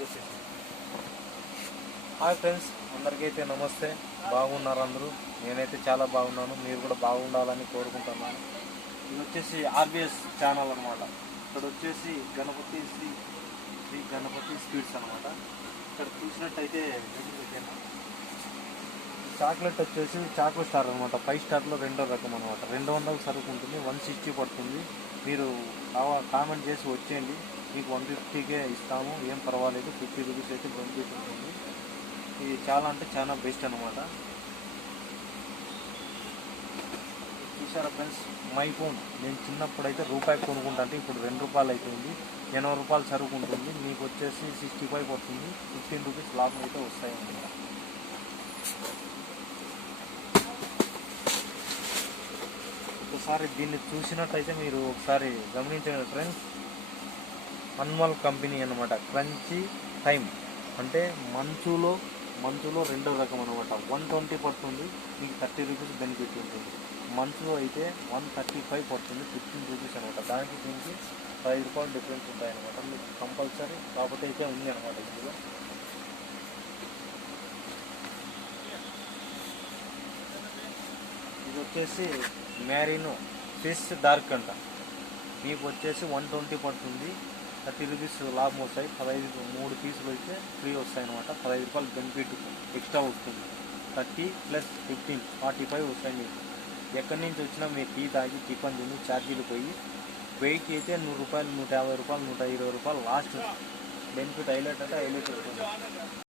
వచ్చేసి hi friends, అందరికైతే నమస్తే. బాగున్నారు అందరూ? నేనైతే చాలా బాగున్నాను. మీరు కూడా బాగుండాలని కోరుకుంటున్నాను. ఇది వచ్చేసి ఆర్బిఎస్ ఛానల్ అనమాట. ఇక్కడ వచ్చేసి శ్రీ గణపతి స్వీట్స్ అనమాట. ఇక్కడ చూసినట్టయితే చాక్లెట్ వచ్చేసి చాకో స్టార్ అనమాట. 5 స్టార్లో రెండో రకం అనమాట. 200 సరుకు ఉంటుంది, 160 పడుతుంది. మీరు కామెంట్ చేసి వచ్చేయండి, మీకు 150కే ఇస్తాము, ఏం పర్వాలేదు. 50 రూపీస్ అయితే బెనిఫిట్ ఉంటుంది. ఇది చాలా అంటే చాలా బెస్ట్ అనమాట. చూసారా ఫ్రెండ్స్, మై ఫోన్ నేను చిన్నప్పుడైతే రూపాయికి కొనుక్కుంటా, అంటే ఇప్పుడు 2 రూపాయలు అవుతుంది. 80 రూపాయలు సరుకు ఉంటుంది, మీకు వచ్చేసి 65 పడుతుంది. 15 రూపీస్ లాభం అయితే వస్తాయి అన్నమాట. ఒకసారి దీన్ని చూసినట్టయితే మీరు ఒకసారి గమనించండి ఫ్రెండ్స్. అన్మల్ కంపెనీ అనమాట. క్రంచీ టైమ్ అంటే మంచులో రెండో రకం అనమాట. 120 పడుతుంది, మీకు 30 రూపీస్ బెనిఫిట్ ఉంటుంది. మంచులో అయితే 135 పడుతుంది, 15 రూపీస్ అనమాట. దానికి దీనికి 5 రూపాయలు డిఫరెన్స్ ఉంటాయి అనమాట. మీకు కంపల్సరీ కాకపోతే అయితే ఉంది అనమాట. ఇందులో ఇది వచ్చేసి మ్యారినో ఫిష్ డార్క్ అంట. మీకు వచ్చేసి 120 పడుతుంది, 30 రూపీస్ లాభం వస్తాయి. 15 3 పీసులు అయితే ఫ్రీ వస్తాయి అనమాట. 15 రూపాయలు బెనిఫిట్ ఎక్స్ట్రా వస్తుంది. 30 + 15 45 వస్తాయి మీకు. ఎక్కడి నుంచి వచ్చినా మీరు టీ తాగి టిఫన్ తిని ఛార్జీలు పోయి వెయ్యికి అయితే 100 రూపాయలు, 150 రూపాయలు, 120 రూపాయలు లాస్ట్ బెనిఫిట్. హైలైట్ అంటే హైలైట్ అవుతుంది.